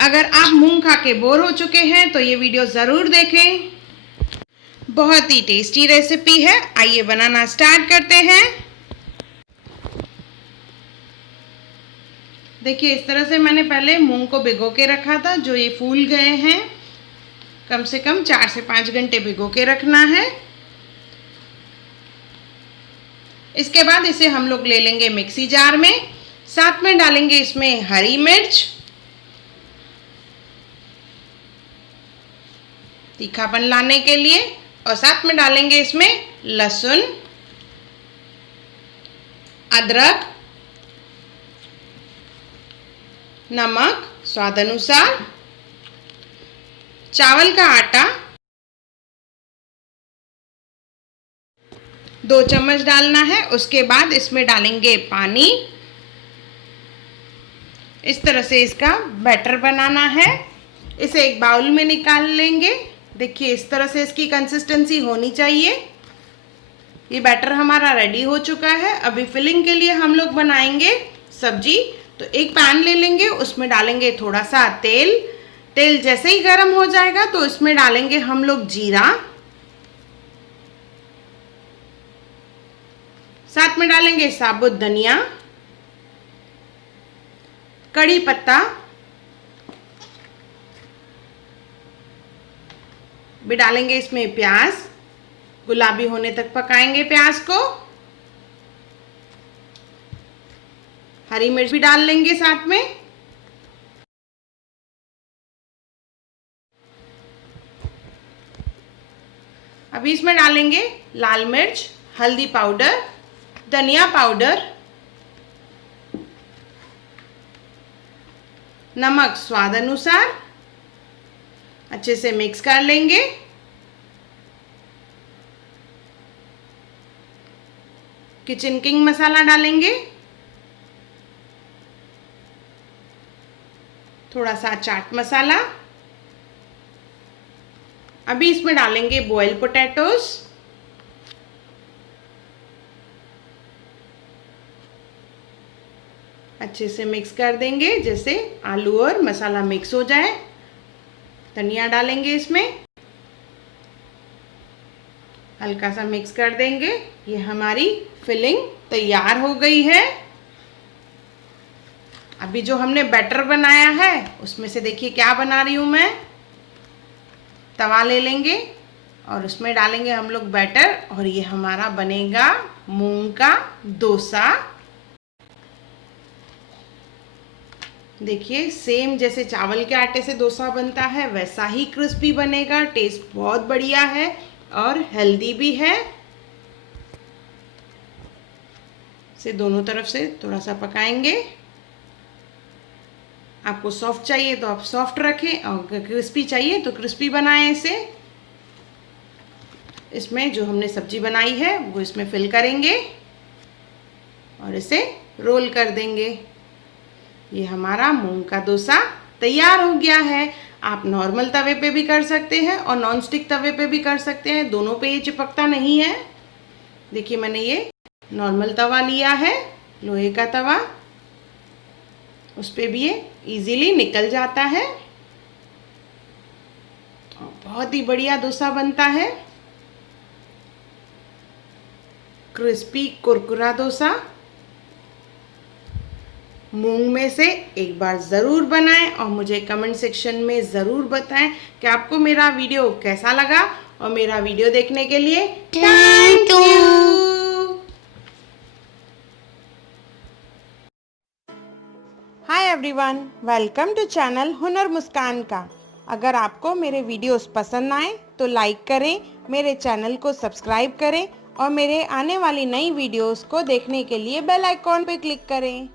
अगर आप मूंग खा के बोर हो चुके हैं तो ये वीडियो ज़रूर देखें। बहुत ही टेस्टी रेसिपी है। आइए बनाना स्टार्ट करते हैं। देखिए, इस तरह से मैंने पहले मूंग को भिगो के रखा था, जो ये फूल गए हैं। कम से कम 4 से 5 घंटे भिगो के रखना है। इसके बाद इसे हम लोग ले लेंगे मिक्सी जार में। साथ में डालेंगे इसमें हरी मिर्च, तीखापन लाने के लिए, और साथ में डालेंगे इसमें लहसुन, अदरक, नमक स्वाद अनुसार, चावल का आटा 2 चम्मच डालना है। उसके बाद इसमें डालेंगे पानी। इस तरह से इसका बैटर बनाना है। इसे एक बाउल में निकाल लेंगे। देखिए, इस तरह से इसकी कंसिस्टेंसी होनी चाहिए। ये बैटर हमारा रेडी हो चुका है। अभी फिलिंग के लिए हम लोग बनाएंगे सब्जी। तो एक पैन ले लेंगे, उसमें डालेंगे थोड़ा सा तेल। तेल जैसे ही गर्म हो जाएगा तो इसमें डालेंगे हम लोग जीरा, साथ में डालेंगे साबुत धनिया, कड़ी पत्ता भी डालेंगे। इसमें प्याज गुलाबी होने तक पकाएंगे प्याज को। हरी मिर्च भी डाल लेंगे साथ में। अभी इसमें डालेंगे लाल मिर्च, हल्दी पाउडर, धनिया पाउडर, नमक स्वाद अनुसार। अच्छे से मिक्स कर लेंगे। किचन किंग मसाला डालेंगे, थोड़ा सा चाट मसाला। अभी इसमें डालेंगे बॉइल्ड पोटैटोस, अच्छे से मिक्स कर देंगे जैसे आलू और मसाला मिक्स हो जाए। धनिया डालेंगे इसमें, हल्का सा मिक्स कर देंगे। ये हमारी फिलिंग तैयार हो गई है। अभी जो हमने बैटर बनाया है उसमें से देखिए क्या बना रही हूँ मैं। तवा ले लेंगे और उसमें डालेंगे हम लोग बैटर, और ये हमारा बनेगा मूंग का डोसा। देखिए, सेम जैसे चावल के आटे से डोसा बनता है वैसा ही क्रिस्पी बनेगा। टेस्ट बहुत बढ़िया है और हेल्दी भी है। इसे दोनों तरफ से थोड़ा सा पकाएंगे। आपको सॉफ्ट चाहिए तो आप सॉफ्ट रखें, और क्रिस्पी चाहिए तो क्रिस्पी बनाएं इसे। इसमें जो हमने सब्जी बनाई है वो इसमें फिल करेंगे और इसे रोल कर देंगे। ये हमारा मूंग का डोसा तैयार हो गया है। आप नॉर्मल तवे पे भी कर सकते हैं और नॉन स्टिक तवे पे भी कर सकते हैं। दोनों पे ये चिपकता नहीं है। देखिए, मैंने ये नॉर्मल तवा लिया है, लोहे का तवा। उस पे भी ये इजीली निकल जाता है। बहुत ही बढ़िया डोसा बनता है। क्रिस्पी कुरकुरा डोसा मूंग में से एक बार ज़रूर बनाएं और मुझे कमेंट सेक्शन में ज़रूर बताएं कि आपको मेरा वीडियो कैसा लगा। और मेरा वीडियो देखने के लिए thank you. Hi everyone, welcome to channel Hunar Muskaan का। अगर आपको मेरे वीडियोस पसंद आए तो लाइक करें, मेरे चैनल को सब्सक्राइब करें और मेरे आने वाली नई वीडियोस को देखने के लिए बेल आइकॉन पे क्लिक करें।